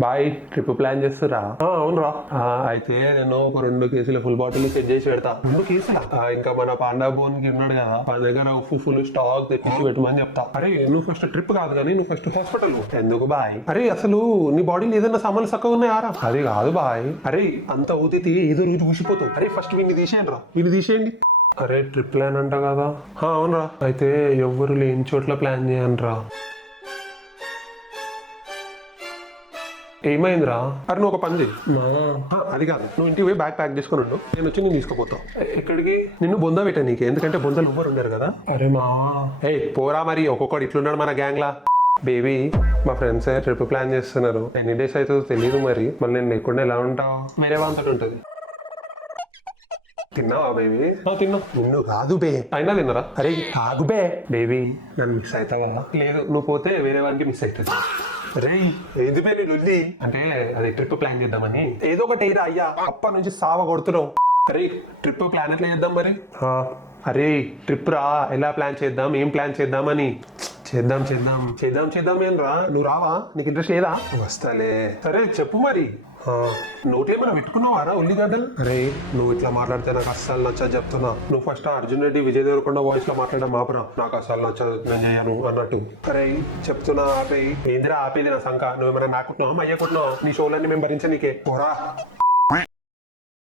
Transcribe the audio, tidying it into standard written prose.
Bye trip plan చేస్తురా? అవునరా. అయితే నేను ఒక 2 కేసులు ఫుల్ బాటిల్ సెట్ చేసి పెడతా. 2 కేసులా? ఇంకా మన పాండా బోన్ కి ఉన్నాడు కదా, మన దగ్గర ఫుల్ స్టాక్ తెప్పించి పెట్టమని చెప్తా. అరే నువ్వు ఫస్ట్ ట్రిప్ కాదు కానీ నువ్వు ఫస్ట్ హాస్పిటల్. ఎందుకు బాయ్? అరే అసలు నీ బాడీలో ఏదైనా సామాన్లు చక్కగా ఉన్నాయారా? అది కాదు బాయ్. అరే అంత ఊతితే ఏదో రోజు ఊసిపోతావు. అరే ఫస్ట్ వీడిని తీసేయండి రా, వీడిని తీసేయండి. అరే ట్రిప్ ప్లాన్ అంట కదా. అవునరా. అయితే ఎవ్వరు లేని చోట్ల ప్లాన్ చేయనరా. ఏమైందిరా? అరే నువ్వు ఒక పని చెయ్యి. అది కాదు, నువ్వు ఇంటికి పోయి బ్యాగ్ ప్యాక్ చేసుకుని ఉండు, నేను వచ్చి నేను తీసుకుపోతావు. ఎక్కడికి? నిన్ను బొంద పెట్టా నీకు, ఎందుకంటే బొందలు ఎవ్వరు ఉండరు కదా. అరే మా పోరా మరి, ఒక్కొక్కడు ఇట్లున్నాడు మన గ్యాంగ్ లా. బేబీ మా ఫ్రెండ్స్ ట్రిప్ ప్లాన్ చేస్తున్నారు. ఎన్ని డేస్ అవుతుందో తెలియదు, మరి మళ్ళీ నేను లేకుండా ఎలా ఉంటావు? వేరే వాళ్ళతో ఉంటుంది. తిన్నావా బేబీ? తిన్నా. నిన్ను కాదు బే. అయినా తిన్నరా? అరే కాదు బే. బేబీ నన్ను మిస్ అవుతావా? లేదు, నువ్వు పోతే వేరే వారికి మిస్ అవుతుంది. అరే ఏది బే నీ లొల్లి? అంటే అది ట్రిప్ ప్లాన్ చేద్దామని. ఏదో ఒకటి అయినా అయ్యా, అప్ప నుంచి సావ కొడుతున్నావు. అరే ట్రిప్ ప్లాన్ ఎట్లా చేద్దాం మరి? అరే ట్రిప్ రా, ఎలా ప్లాన్ చేద్దాం, ఏం ప్లాన్ చేద్దామని. చేద్దాం చేద్దాం చేద్దాం చేద్దాం ఏం రా, నువ్వు రావా? నీకు ఇంట్రెస్ట్ లేదా? వస్తాలే. సరే చెప్పు మరి. నోట్లేమైనా పెట్టుకున్నావారా ఉల్లిగడ్డలు? అరే నువ్వు ఇట్లా మాట్లాడితే నాకు అస్సలు నచ్చదు చెప్తున్నా. నువ్వు ఫస్ట్ అర్జున్ రెడ్డి విజయ్ దేవరకొండ వాయిస్ లో మాట్లాడడం మాపురా. నాకు అస్సలు నచ్చదు, నేను చేయను అన్నట్టు. అరే చెప్తున్నా ఆపేయి. ఏందిరా ఆపేది నా సంఖ? నువ్వేమైనా నాకుంటున్నావా అయ్యకుంటున్నావా? నీ షోలన్నీ మేము భరించనీకే. పోరా.